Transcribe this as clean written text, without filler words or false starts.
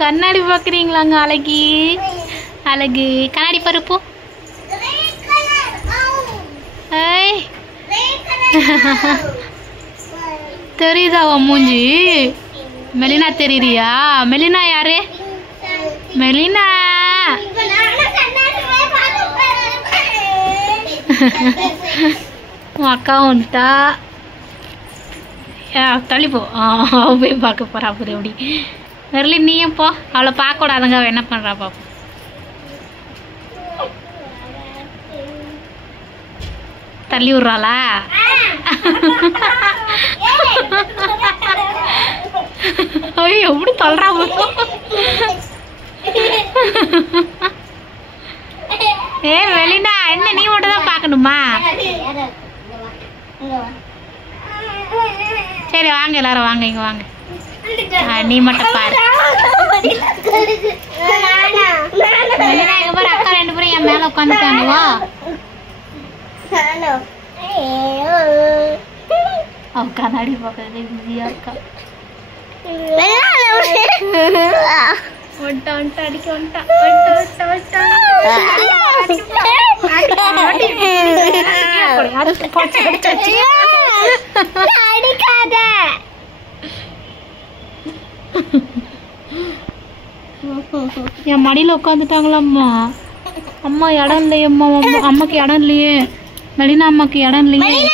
கண்ணாடி பார்க்குறீங்களாங்க? அழகி அழகு. கண்ணாடி பருப்பு. ஏய் தெரியுதா உன் மூஞ்சி? மெலினா தெரியுறியா? மெலினா யாரு? மெலினா உன் அக்கா வந்துட்டா. தள்ளி போ. அவ போய் பார்க்க போறா. அப்புறம் எப்படி வரல? நீயும் போ. அவளை பார்க்க கூடாதுங்க. அவள் என்ன பண்ணுறா பாப்போம். தள்ளி விட்றாளா? ஐயோ எப்படி தள்ளுறா? ஏ வெளினா என்ன நீ மட்டும் தான் பார்க்கணுமா? சரி வாங்க எல்லாரும் வாங்க, இங்க வாங்க. நீ மட்டும் பாரு. இங்க பாரு, அக்கா 2 பேரும் என் மேல உட்காந்துட்டாங்க. வா அவ கண்ணாடி பார்க்கறது பிஸியா இருக்கா. அடிக்க என் மடியில உட்காந்துட்டாங்களா அம்மா? அம்மா இடம் இல்லையே. அம்மா அம்மாக்கு இடம் இல்லையே. மெலினா அம்மாக்கு இடம் இல்லையே.